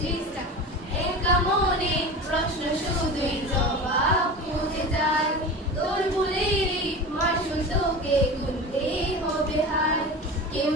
একা মনে প্রশ্ন শুধুই জবাব খুঁজে যায়, তোর ভুলেরই মাসুল তোকে গুনতে হবে হায়। কেউ